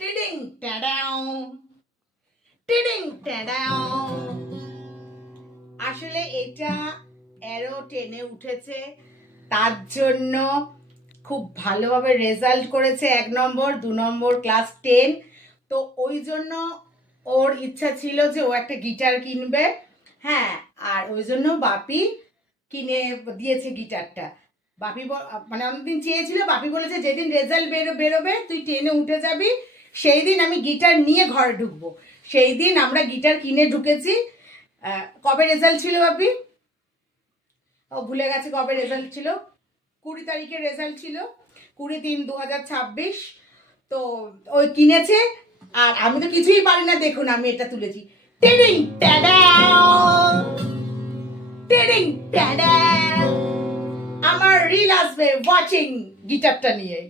টিডিং ট্যাডাও, টিডিং ট্যাডাও। আসলে এটা অ্যারো 10-এ উঠেছে, তার জন্য খুব ভালোভাবে রেজাল্ট করেছে 1 নম্বর 2 নম্বর ক্লাস 10। তো ওই জন্য ওর ইচ্ছা ছিল যে ও একটা গিটার কিনবে। হ্যাঁ, আর ওই জন্য বাপি কিনে দিয়েছে গিটারটা। বাপি মানে অনেকদিন চেয়েছিল, বাপি বলেছে যেদিন রেজাল্ট বেরোবে তুই 10-এ উঠে যাবি, সেই দিন আমি গিটার নিয়ে ঘরে ঢুকবো। সেই দিন আমরা গিটার কিনে ঢুকেছি। কবে রেজাল্ট ছিল বাপি? ও ভুলে গেছে কবে রেজাল্ট ছিল। 20 তারিখের রেজাল্ট ছিল, 20/3/2026। তো ওই কিনেছে, আর আমি তো কিছুই পারি না। দেখুন আমি এটা তুলেছি, টিডিং ট্যাডাও, টিডিং ট্যাডাও। আমার রিল আসবে ওয়াচিং গিটারটা নিয়ে।